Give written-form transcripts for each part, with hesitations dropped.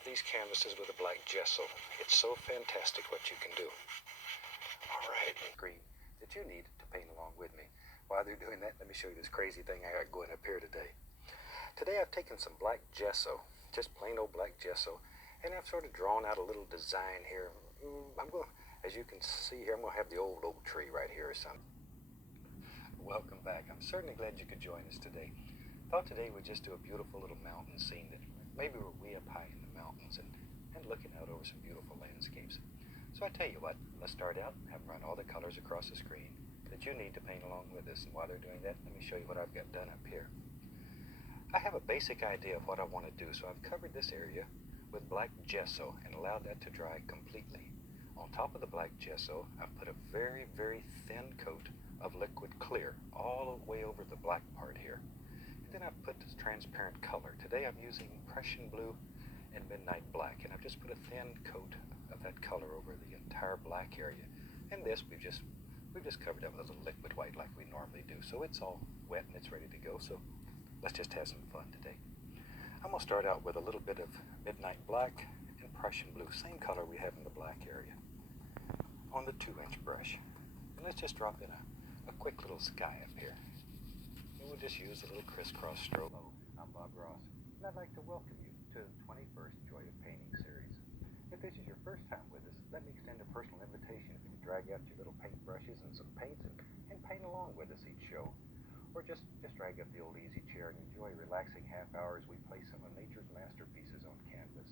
love these canvases with a black gesso. It's so fantastic what you can do. All right, green that you need to paint along with me. While they're doing that, let me show you this crazy thing I got going up here today. Today I've taken some black gesso, just plain old black gesso, and I've sort of drawn out a little design here. As you can see here, I'm going to have the old oak tree right here or something. Welcome back. I'm certainly glad you could join us today. Thought today we'd just do a beautiful little mountain scene that maybe we're way up high in the mountains and looking out over some beautiful landscapes. So I tell you what, let's start out, have run all the colors across the screen that you need to paint along with us. And while they're doing that, let me show you what I've got done up here. I have a basic idea of what I want to do, so I've covered this area with black gesso and allowed that to dry completely. On top of the black gesso, I've put a very, very thin coat of liquid clear all the way over the black part here. And then I've put this transparent color. Today I'm using Prussian blue and midnight black, and I've just put a thin coat of that color over the entire black area. And this we've just covered up with a little liquid white like we normally do. So it's all wet and it's ready to go. So let's just have some fun today. I'm going to start out with a little bit of midnight black and Prussian blue, same color we have in the black area, on the 2-inch brush. And let's just drop in a quick little sky up here. And we'll just use a little crisscross stroke. Hello, I'm Bob Ross, and I'd like to welcome you to the 21st Joy of Painting series. If this is your first time with us, let me extend a personal invitation for you to drag out your little paintbrushes and some paints and paint along with us each show. Or just drag up the old easy chair and enjoy a relaxing half hour as we play some of nature's masterpieces on canvas.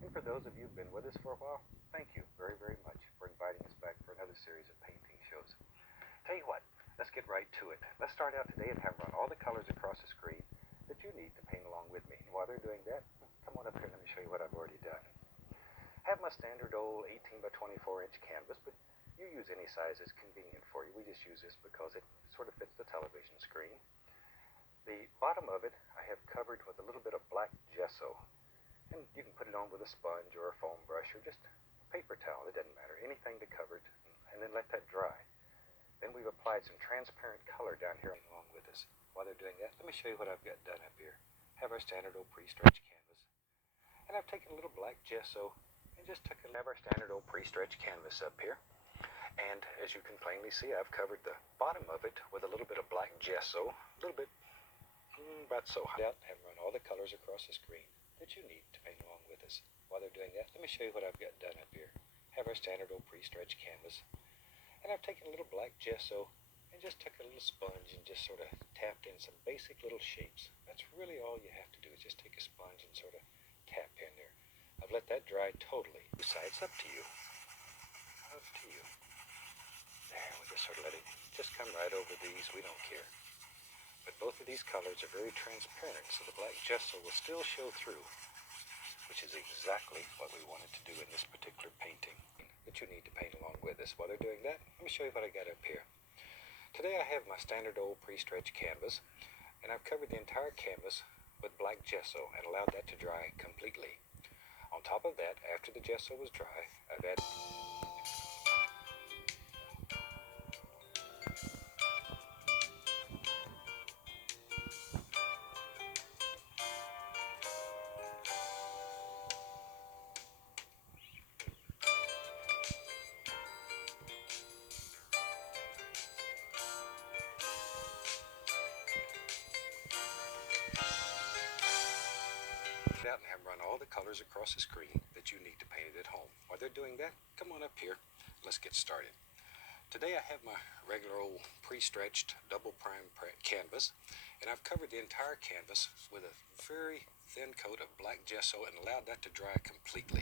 And for those of you who've been with us for a while, thank you very, very much for inviting us back for another series of painting shows. Tell you what, let's get right to it. Let's start out today and have run all the colors across the screen that you need to paint along with me. And while they're doing that, come on up here and let me show you what I've already done. I have my standard old 18 by 24 inch canvas, but you use any size that's convenient for you. We just use this because it sort of fits the television screen. The bottom of it I have covered with a little bit of black gesso, and you can put it on with a sponge or a foam brush or just a paper towel. It doesn't matter, anything to cover it, and then let that dry. Then we've applied some transparent color down here along with us. While they're doing that, let me show you what I've got done up here. Have our standard old pre-stretch canvas, and I've taken a little black gesso and just have our standard old pre-stretch canvas up here. And as you can plainly see, I've covered the bottom of it with a little bit of black gesso, a little bit, about so high. And run all the colors across the screen that you need to paint along with us. While they're doing that, let me show you what I've got done up here. Have our standard old pre-stretch canvas, and I've taken a little black gesso and just took a little sponge and just sort of tapped in some basic little shapes. That's really all you have to do, is just take a sponge and sort of tap in there. I've let that dry totally. Besides, up to you. Up to you. There, we'll just sort of let it just come right over these. We don't care. But both of these colors are very transparent, so the black gesso will still show through, which is exactly what we wanted to do in this particular painting that you need to paint along with us. While they're doing that, let me show you what I got up here. Today I have my standard old pre-stretch canvas, and I've covered the entire canvas with black gesso and allowed that to dry completely. On top of that, after the gesso was dry, I've added out and have run all the colors across the screen that you need to paint it at home. While they're doing that, come on up here. Let's get started. Today I have my regular old pre-stretched double prime canvas, and I've covered the entire canvas with a very thin coat of black gesso and allowed that to dry completely.